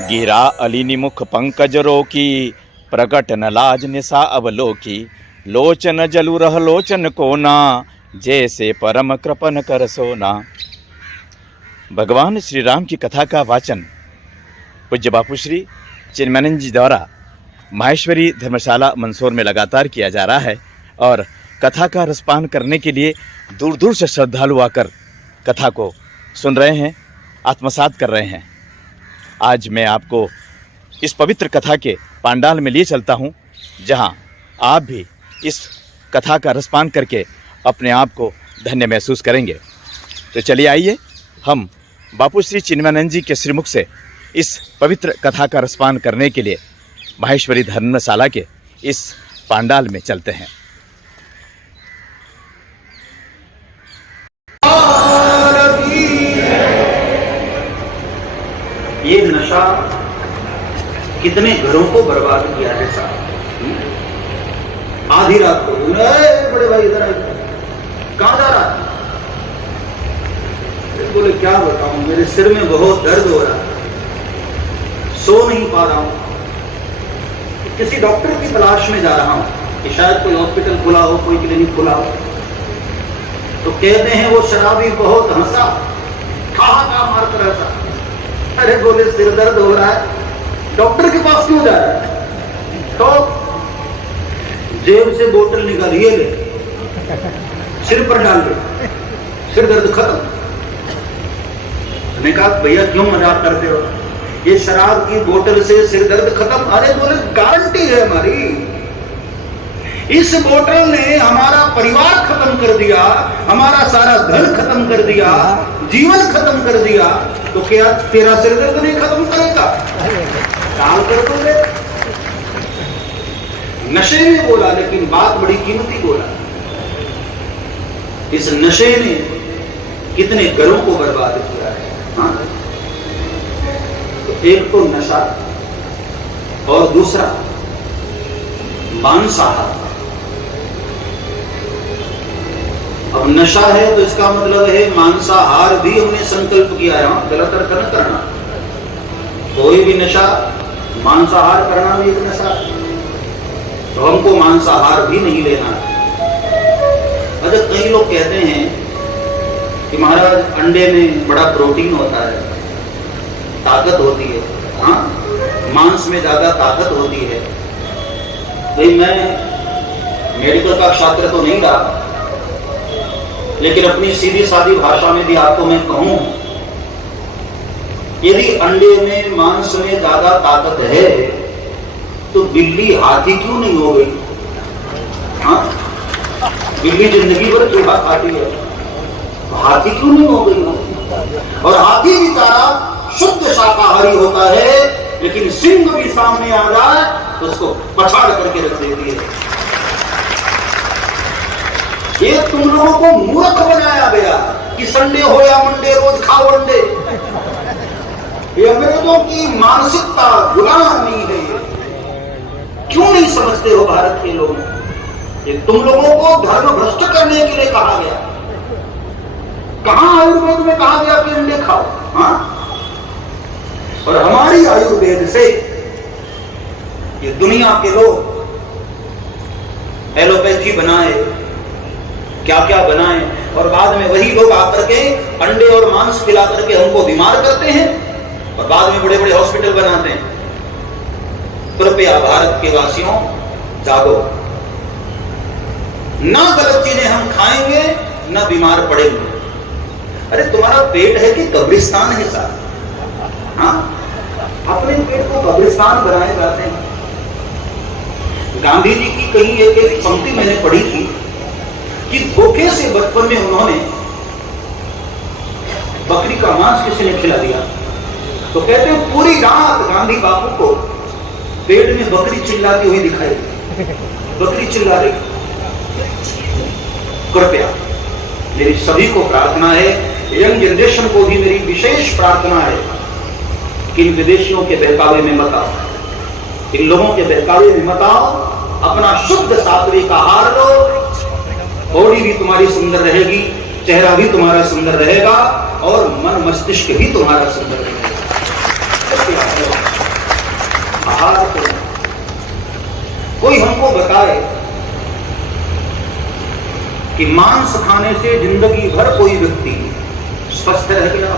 गिरा अलिनि मुख पंकज रोकी, प्रकट न लाज निशा अवलोकी। लोचन जलु रह लोचन कोना, जैसे परम कृपन कर सोना। भगवान श्री राम की कथा का वाचन पूज्य बापू श्री चिन्मयानंद जी द्वारा माहेश्वरी धर्मशाला मंदसौर में लगातार किया जा रहा है और कथा का रसपान करने के लिए दूर दूर से श्रद्धालु आकर कथा को सुन रहे हैं, आत्मसात कर रहे हैं। आज मैं आपको इस पवित्र कथा के पांडाल में लिए चलता हूं, जहां आप भी इस कथा का रसपान करके अपने आप को धन्य महसूस करेंगे। तो चलिए आइए हम बापू श्री चिन्मयानंद जी के श्रीमुख से इस पवित्र कथा का रसपान करने के लिए माहेश्वरी धर्मशाला के इस पांडाल में चलते हैं। ये नशा कितने घरों को बर्बाद किया है साहब। आधी रात को बड़े भाई इधर आए, कहां जा रहा है? बोले क्या बताऊं, मेरे सिर में बहुत दर्द हो रहा है, सो नहीं पा रहा हूं। किसी डॉक्टर की तलाश में जा रहा हूं कि शायद कोई हॉस्पिटल खुला हो, कोई क्लिनिक खुला हो। तो कहते हैं वो शराबी बहुत हंसा, ठहाका मारकर हंसा। अरे बोले सिर दर्द हो रहा है, डॉक्टर के पास क्यों जा रहा है? तो जेब से बोतल निकाली, ये ले, सिर पर डाल दे, सिर दर्द खत्म। मैंने कहा भैया क्यों मजाक करते हो, ये शराब की बोतल से सिर दर्द खत्म? अरे बोले गारंटी है हमारी, इस बोतल ने हमारा परिवार खत्म कर दिया, हमारा सारा धन खत्म कर दिया, जीवन खत्म कर दिया, तो क्या तेरा सिर दर्द नहीं खत्म करेगा? काल कर दोगे। नशे में बोला, लेकिन बात बड़ी कीमती बोला। इस नशे ने कितने घरों को बर्बाद किया है। हाँ? तो एक तो नशा और दूसरा मांसाहार। अब नशा है तो इसका मतलब है मांसाहार भी हमने संकल्प किया है, गलत अर्थ न करना। कोई भी नशा, मांसाहार करना भी एक नशा, तो हमको मांसाहार भी नहीं लेना। अच्छा, कई लोग कहते हैं कि महाराज अंडे में बड़ा प्रोटीन होता है, ताकत होती है, हाँ मांस में ज्यादा ताकत होती है। भाई मैं मेडिकल का छात्र तो नहीं रहा, लेकिन अपनी सीधी सादी भाषा में भी आपको मैं कहूं, यदि अंडे में मांस में ज्यादा ताकत है तो बिल्ली हाथी क्यों नहीं हो गई? हाँ, बिल्ली जिंदगी भर चूहा खाती है, हाथी क्यों नहीं हो गई? और हाथी बेचारा शुद्ध शाकाहारी होता है, लेकिन सिंह भी सामने आ जाए तो उसको पछाड़ करके रख देती है। ये तुम लोगों को मूर्ख बनाया गया कि संडे हो या मंडे रोज खाओ अंडे। ये अंग्रेजों की मानसिकता, गुलामी है। क्यों नहीं समझते हो भारत के लोग? ये तुम लोगों को धर्म भ्रष्ट करने के लिए कहा गया। कहां आयुर्वेद में कहा गया कि अंडे खाओ? हाँ? और हमारी आयुर्वेद से ये दुनिया के लोग एलोपैथी बनाए, क्या क्या बनाए, और बाद में वही लोग आकर के अंडे और मांस खिला करके हमको बीमार करते हैं और बाद में बड़े बड़े हॉस्पिटल बनाते हैं। कृपया भारत के वासियों जागो, ना गलत चीजें हम खाएंगे ना बीमार पड़ेंगे। अरे तुम्हारा पेट है कि कब्रिस्तान है साहब? हाँ, अपने पेट को कब्रिस्तान बनाए जाते हैं। गांधी जी की कहीं एक पंक्ति मैंने पढ़ी थी कि धोखे से बचपन में उन्होंने बकरी का मांस किसी ने खिला दिया, तो कहते हैं पूरी रात गांधी बापू को पेट में बकरी चिल्लाती हुई दिखाई, बकरी चिल्ला रही। कृपया मेरी सभी को प्रार्थना है, यंग जनरेशन को भी मेरी विशेष प्रार्थना है कि इन विदेशियों के बहकावे में मत आओ, इन लोगों के बहकावे में मत आओ। अपना शुद्ध सात्विक आहार लो, बॉडी भी तुम्हारी सुंदर रहेगी, चेहरा भी तुम्हारा सुंदर रहेगा और मन मस्तिष्क भी तुम्हारा सुंदर रहेगा। को बताए कि मांस खाने से जिंदगी भर कोई व्यक्ति स्वस्थ रह गया,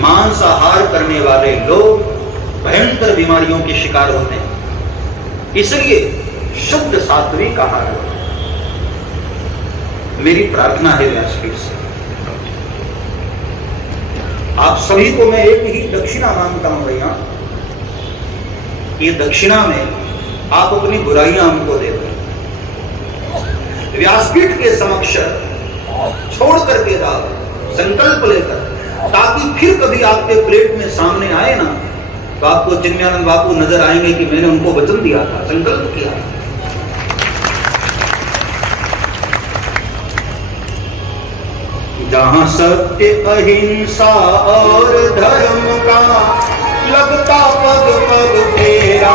मांसाहार करने वाले लोग भयंकर बीमारियों के शिकार होते हैं। इसलिए शुद्ध सात्विक आहार। मेरी प्रार्थना है व्यासपीठ से, आप सभी को मैं एक ही दक्षिणा मांगता हूं भैया। ये दक्षिणा में आप अपनी बुराइयां हमको दे दो, व्यासपीठ के समक्ष छोड़ करके दाओ, संकल्प लेकर, ताकि फिर कभी आपके प्लेट में सामने आए ना तो आपको चिन्मयानंद बापू नजर आएंगे कि मैंने उनको वचन दिया था, संकल्प किया था। जहां सत्य अहिंसा और धर्म का लगता पग पग तेरा,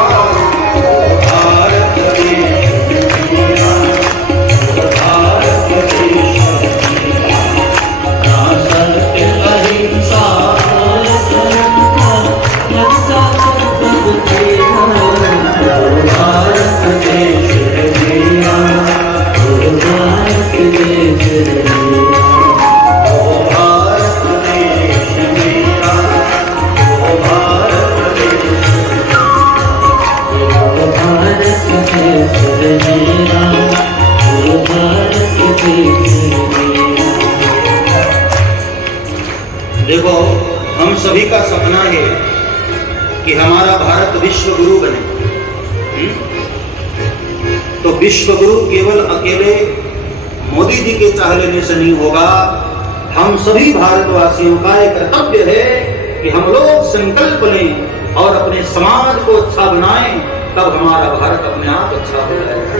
भारत देश मेरा, भारत देश मेरा। जहां सत्य अहिंसा और धर्म का लगता पग पग तेरा, भारत देश मेरा, भारत देश मेरा। देखो, हम सभी का सपना है कि हमारा भारत विश्व गुरु बने। तो विश्व गुरु केवल अकेले मोदी जी के चाह लेने से नहीं होगा। हम सभी भारतवासियों का एक कर्तव्य है कि हम लोग संकल्प लें और अपने समाज को अच्छा बनाएं, तब हमारा भारत अपने आप अच्छा हो जाएगा।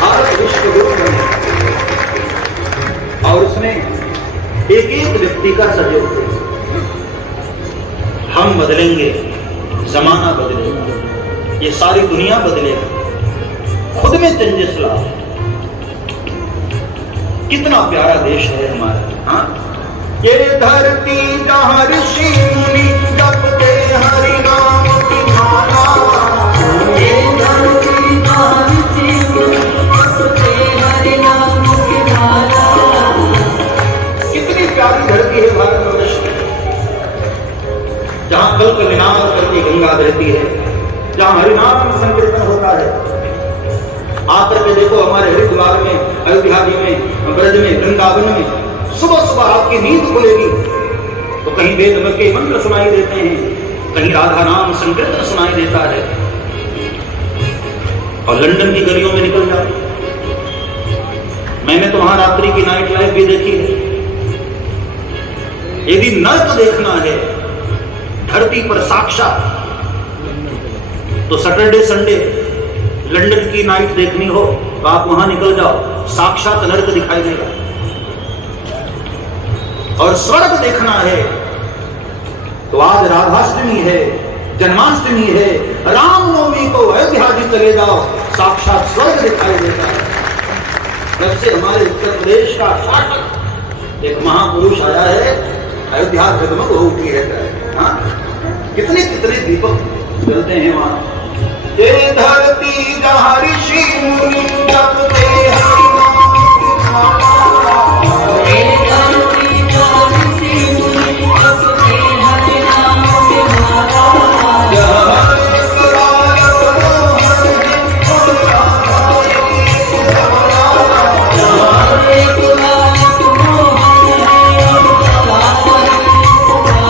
भारत विश्व गुरु बने और उसमें एक एक व्यक्ति का सहयोग है। हम बदलेंगे, जमाना बदलेगा, ये सारी दुनिया बदलेगा, खुद में चेंजेस लाओ। कितना प्यारा देश है हमारा। हाँ, ये धरती जहाँ ऋषि मुनि जपते हरि नाम की माला, ये धरती जहाँ ऋषि मुनि जपते हरि नाम की माला। कितनी प्यारी धरती है भारतवर्ष की, जहाँ कल्प विनाश करके गंगा बहती है, जहाँ हरिनाम संकीर्तन होता है। आकर के देखो हमारे हरिद्वार में, अयोध्या में, ब्रज में, वृंदावन में सुबह सुबह आपकी नींद खुलेगी तो कहीं वेद के मंत्र सुनाई देते हैं, कहीं राधा नाम संकीर्तन सुनाई देता है। और लंदन की गलियों में निकल जाओ, मैंने तो वहां रात्रि की नाइट लाइफ भी देखी है। यदि नर्क देखना है धरती पर साक्षात, तो सैटरडे संडे लंदन की नाइट देखनी हो तो आप वहां निकल जाओ, साक्षात नर्क दिखाई देगा। और स्वर्ग देखना है तो आज राधाष्टमी है, जन्माष्टमी है, रामनवमी को अयोध्या जी चले जाओ, साक्षात स्वर्ग दिखाई देता है। जब से हमारे उत्तर प्रदेश का शासक एक महापुरुष आया है, अयोध्या जगमग हो उठी है। हाँ, कितने कितने दीपक जलते हैं वहां। ये धरती जहाँ ऋषि मुनि जपते हरि नाम की माला, ये धरती जहाँ ऋषि मुनि जपते हरि नाम की माला। जहाँ एक रायक मोहन है उनका एक माला, जहाँ एक रायक मोहन है उनका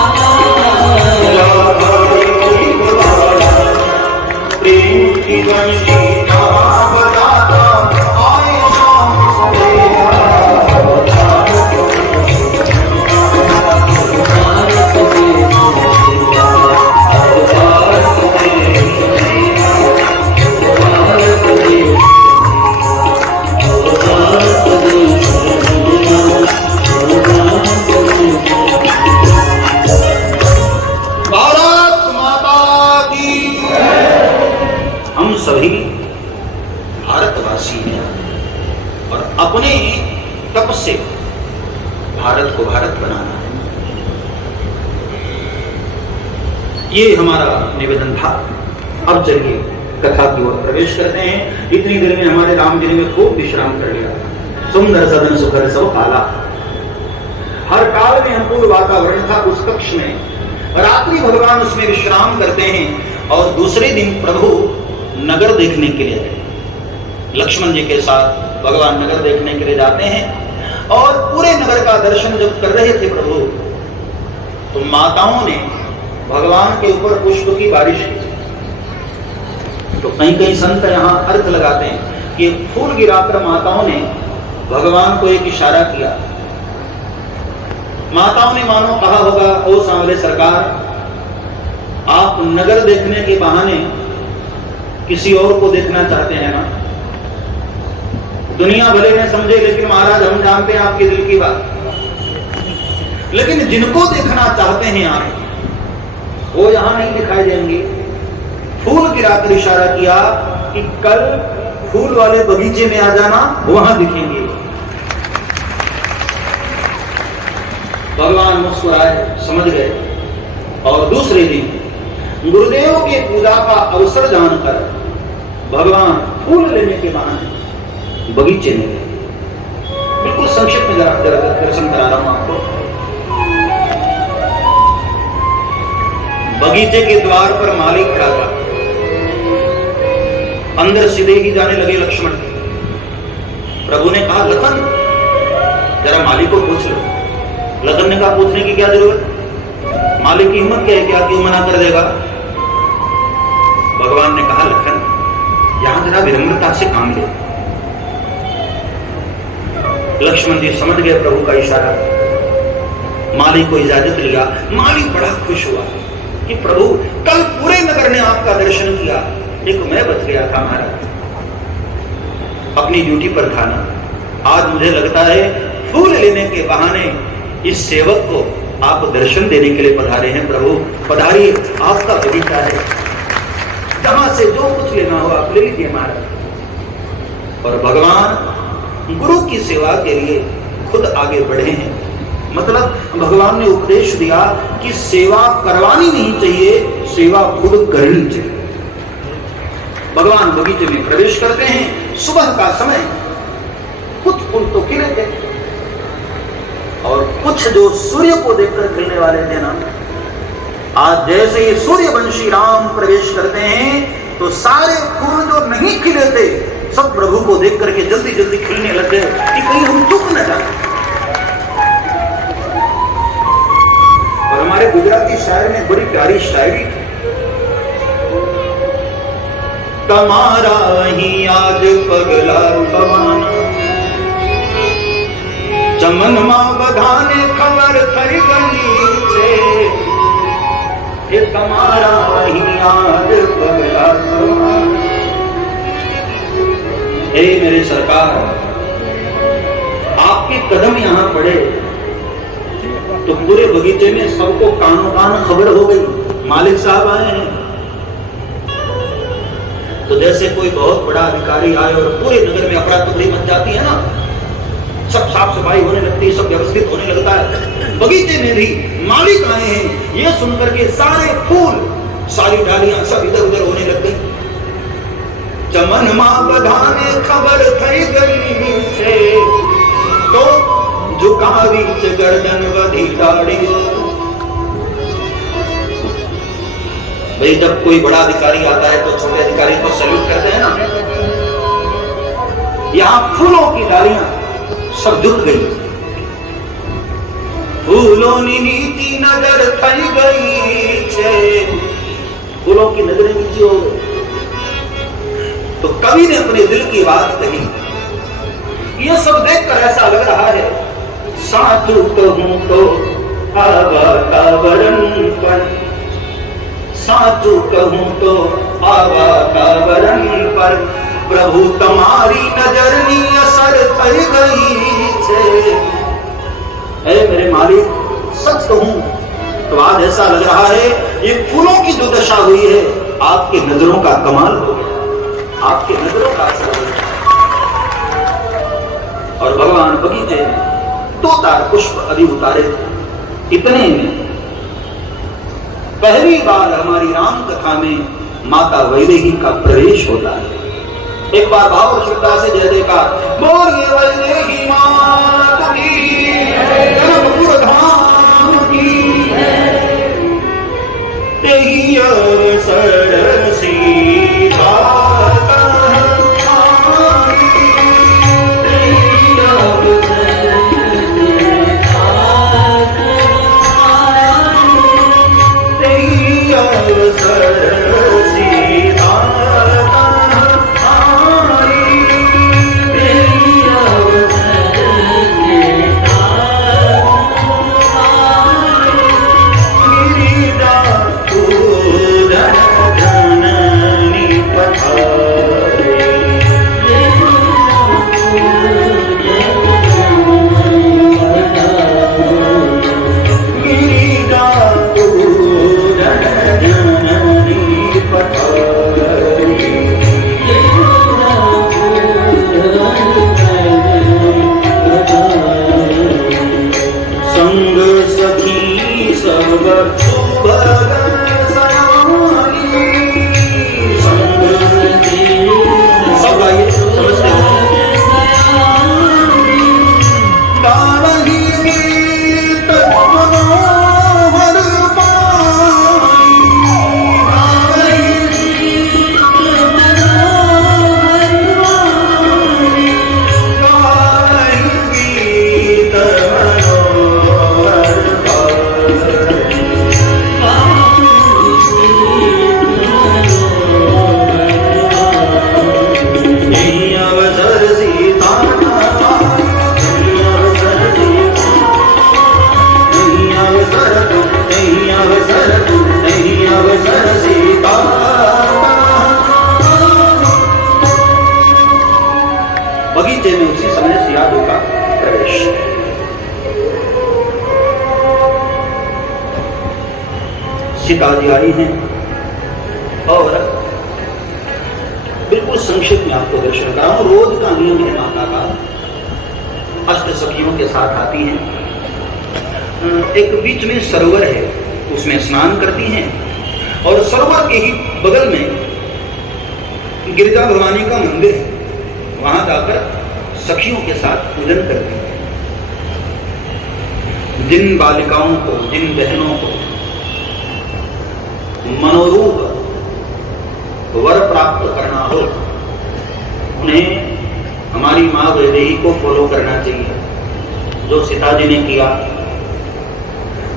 सभी भारतवासी हैं और अपने तप से भारत को भारत बनाना है, ये हमारा निवेदन था। अब चलिए कथा की ओर प्रवेश करते हैं। इतनी देर में हमारे राम जी ने खूब विश्राम कर लिया। सुंदर सदन सुखर सब काला, हर काल में अनुकूल वातावरण था उस कक्ष में। रात्रि भगवान उसमें विश्राम करते हैं और दूसरे दिन प्रभु नगर देखने के लिए गए। लक्ष्मण जी के साथ भगवान नगर देखने के लिए जाते हैं और पूरे नगर का दर्शन जब कर रहे थे प्रभु, तो माताओं ने भगवान के ऊपर पुष्प की बारिश की। तो कहीं कहीं संत यहाँ अर्थ लगाते हैं कि फूल गिराकर माताओं ने भगवान को एक इशारा किया। माताओं ने मानो कहा होगा, ओ सांवले सरकार, आप नगर देखने के बहाने किसी और को देखना चाहते हैं ना? दुनिया भले में समझे, लेकिन महाराज हम जानते हैं आपके दिल की बात। लेकिन जिनको देखना चाहते हैं आप, वो यहां नहीं दिखाई देंगे। फूल गिराकर इशारा किया कि कल फूल वाले बगीचे में आ जाना, वहां दिखेंगे। भगवान मुस्कुराए, समझ गए और दूसरे दिन गुरुदेव के पूजा का अवसर जानकर भगवान फूल लेने के बहाने बगीचे में गए। बिल्कुल संक्षिप्त में जरा दर्शन करा रहा हूं आपको। बगीचे के द्वार पर माली खड़ा था। अंदर सीधे ही जाने लगे लक्ष्मण। प्रभु ने कहा, लखन जरा माली को पूछ लो। लखन ने कहा, पूछने की क्या जरूरत, मालिक की हिम्मत क्या है, क्या क्यों मना कर देगा? भगवान ने कहा, लखन यहां जरा विनम्रता से काम ले। लक्ष्मण जी समझ गए प्रभु का इशारा, माली को इजाजत लिया। माली बड़ा खुश हुआ कि प्रभु कल पूरे नगर ने आपका दर्शन किया, एक मैं बच गया था महाराज, अपनी ड्यूटी पर था ना। आज मुझे लगता है फूल लेने के बहाने इस सेवक को आप दर्शन देने के लिए पधारे हैं। प्रभु पधारिए, आपका बगीचा है, जहां से जो कुछ लेना हो आप ले लीजिए महाराज। और भगवान गुरु की सेवा के लिए खुद आगे बढ़े हैं। मतलब भगवान ने उपदेश दिया कि सेवा करवानी नहीं चाहिए, सेवा खुद करनी चाहिए। भगवान बगीचे में प्रवेश करते हैं। सुबह का समय, कुछ फूल तो खिले थे और कुछ जो सूर्य को देखकर खिलने वाले थे ना, आज जैसे ही सूर्यवंशी राम प्रवेश करते हैं तो सारे फूल जो नहीं खिले थे सब प्रभु को देख करके जल्दी जल्दी खिलने लगे कि कहीं हम चुप न जाए। और हमारे गुजराती शायर में बड़ी प्यारी शायरी थी, તમારા અહીં આજ પગલા થવાના, ચમનમાં બધાને ખબર થઈ ગઈ છે કે તમારા અહીં આજ પગલા થવાના। हे मेरे सरकार, आपके कदम यहाँ पड़े तो पूरे बगीचे में सबको कानो कान खबर हो गई, मालिक साहब आए हैं। तो जैसे कोई बहुत बड़ा अधिकारी आए और पूरे नगर में अफरा तफरी मच जाती है ना, सब साफ सफाई होने लगती है, सब व्यवस्थित होने लगता है। बगीचे में भी मालिक आए हैं, ये सुनकर के सारे फूल, सारी डालियां सब इधर उधर होने लग गई। चमन मां बधाने खबर થઈ ગઈ છે તો ઝુકાવી ચ ગરદન વધી ડાળીઓ। भाई जब कोई बड़ा अधिकारी आता है तो छोटे अधिकारी को सैल्यूट करते हैं ना। यहां फूलों की डालियां सब झुक गई, फूलों की नीति नजर થઈ गई छे, फूलों की नजरें नीचे हो गई। तो कवि ने अपने दिल की बात कही। ये सब देखकर ऐसा लग रहा है, साधु कहूं तो वातावरण पर, साचू कहूं तो वातावरण पर प्रभु तुम्हारी नजरनी असर થઈ गई छे। ऐ मेरे मालिक, सच कहूं तो आज ऐसा लग रहा है ये फूलों की जो दशा हुई है आपके नजरों का कमाल हो गया, आपके नजरों का असर हो गया। और भगवान बगीचे में दो तार पुष्प अभी उतारे थे। इतने में पहली बार हमारी राम कथा में माता वैदेही का प्रवेश होता है। एक बार भाव और श्रद्धा से जय जयकार बोलिए वैदेही माता की, जनकपुर धाम की। तेहि अवसर सीता बगीचे में उसी समय सियादों का प्रवेश। सीता जी आई हैं और बिल्कुल संक्षिप्त में आपको दर्शन कराऊं। रोज का नियम है माता का, अष्ट सखियों के साथ आती हैं। एक बीच में सरोवर है, उसमें स्नान करती हैं और सरोवर के ही बगल में गिरिजा भवानी का मंदिर है, वहां जाकर सखियों के साथ पूजन करते हैं। जिन बालिकाओं को, जिन बहनों को मनोरूप वर प्राप्त करना हो, उन्हें हमारी माँ वैदेही को फॉलो करना चाहिए, जो सीता जी ने किया।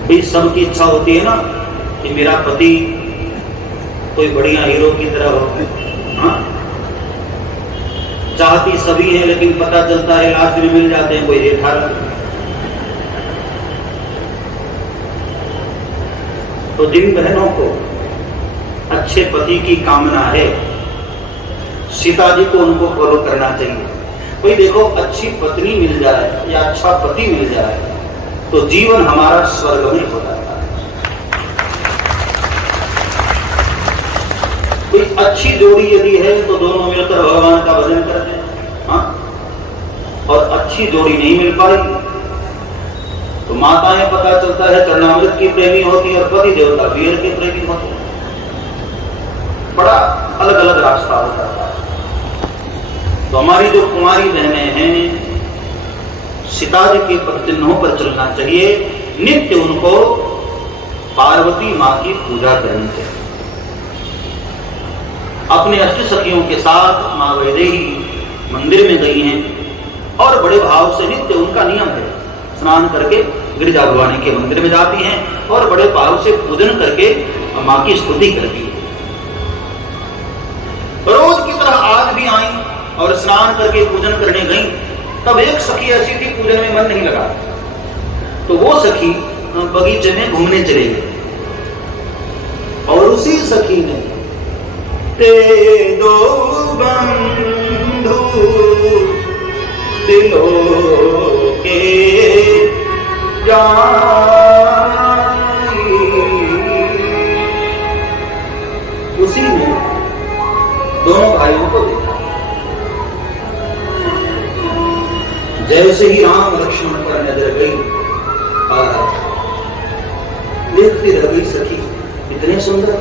भाई सबकी इच्छा होती है ना कि मेरा पति कोई बढ़िया हीरो की तरह हो, हाँ? चाहती सभी है लेकिन पता चलता है लास्ट में मिल जाते हैं कोई रेखा। तो जिन बहनों को अच्छे पति की कामना है, सीता जी को उनको फॉलो करना चाहिए। कोई देखो अच्छी पत्नी मिल जाए या अच्छा पति मिल जाए तो जीवन हमारा स्वर्गमय हो जाता है। कोई अच्छी जोड़ी यदि है तो दोनों मिलकर भगवान का भजन करते हैं, हाँ? और अच्छी जोड़ी नहीं मिल पाई तो माताएं पता चलता है चरणामृत की प्रेमी होती है और पति देवता वीर के प्रेमी होते हैं। बड़ा अलग अलग रास्ता हो जाता है। तो हमारी जो कुमारी बहनें हैं, सीता जी के पद चिन्हों पर चलना चाहिए। नित्य उनको पार्वती माँ की पूजा करनी चाहिए। अपने अष्ट सखियों के साथ माँ वैदेही मंदिर में गई हैं और बड़े भाव से नित्य उनका नियम है, स्नान करके गिरिजा भवानी के मंदिर में जाती हैं और बड़े भाव से पूजन करके माँ की स्तुति करती है। रोज की तरह आज भी आई और स्नान करके पूजन करने गई। तब एक सखी ऐसी थी, पूजन में मन नहीं लगा, तो वो सखी बगीचे में घूमने चले गई और उसी सखी ने ते दो बंधु दिलों के उसी में दोनों भाइयों को देखा। जैसे ही राम लक्ष्मण पर नजर गई, देखती रह गई सखी, इतने सुंदर,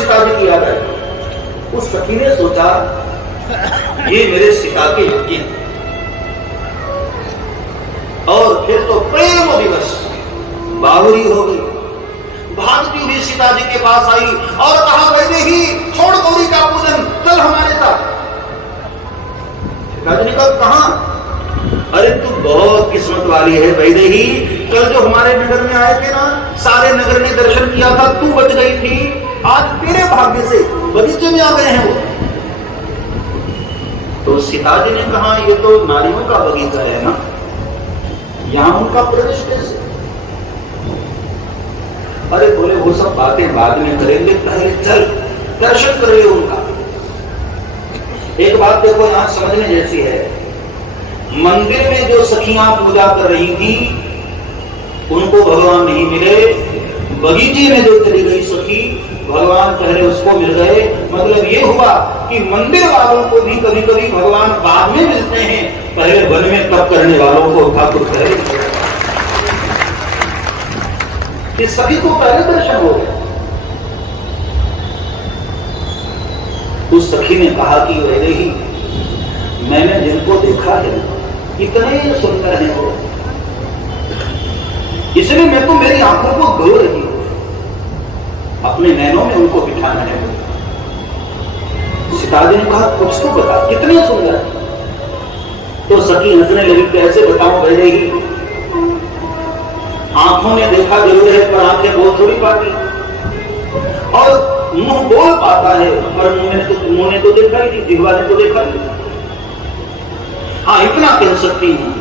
सीता जी की याद आई। उस सखी ने सोचा ये मेरे सीता के योग्य हैं, और फिर तो प्रेम दिवस बाहुरी हो गई। भागती हुई सीता जी के पास आई और कहा, वैदेही छोड़ गौरी का पूजन, चल हमारे साथ। सीता जी ने कहा, कहां? अरे तू बहुत किस्मत वाली है वैदेही, कल जो हमारे नगर में आए थे ना, सारे नगर ने दर्शन किया था, तू बच गई थी। आज तेरे भाग्य से बगीचे में आ गए हैं वो। तो सीता जी ने कहा, ये तो नारियों का बगीचा है ना, यहां उनका प्रवेश कैसे? अरे बोले वो सब बातें बाद में करेंगे, पहले चल दर्शन कर ले उनका। एक बात देखो यहां समझने जैसी है, मंदिर में जो सखियां पूजा कर रही थी उनको भगवान नहीं मिले, बगीचे में जो चली गई सखी भगवान पहले उसको मिल गए। मतलब ये हुआ कि मंदिर वालों को भी कभी कभी भगवान बाद में मिलते हैं, पहले वन में तप करने वालों को ठाकुर पहले। इस सखी को पहले दर्शन हो गए। उस सखी ने कहा कि वैदेही, मैंने जिनको देखा है इतने सुंदर हैं वो, इसलिए मैं तो मेरी आंखों को धो रही हूं, अपने नैनों में उनको बिठाना है। सीता जी ने कहा, कुछ तो बता, कितने सुंदर है? तो सखी हंसने लगी, कैसे बताऊं वैदेही, आंखों ने देखा जरूर है पर आंखें बोल थोड़ी पाती, और मुंह बोल पाता है पर मुंह ने तो देखा ही नहीं, जिह्वा ने तो देखा ही नहीं। हाँ इतना कह सकती हूं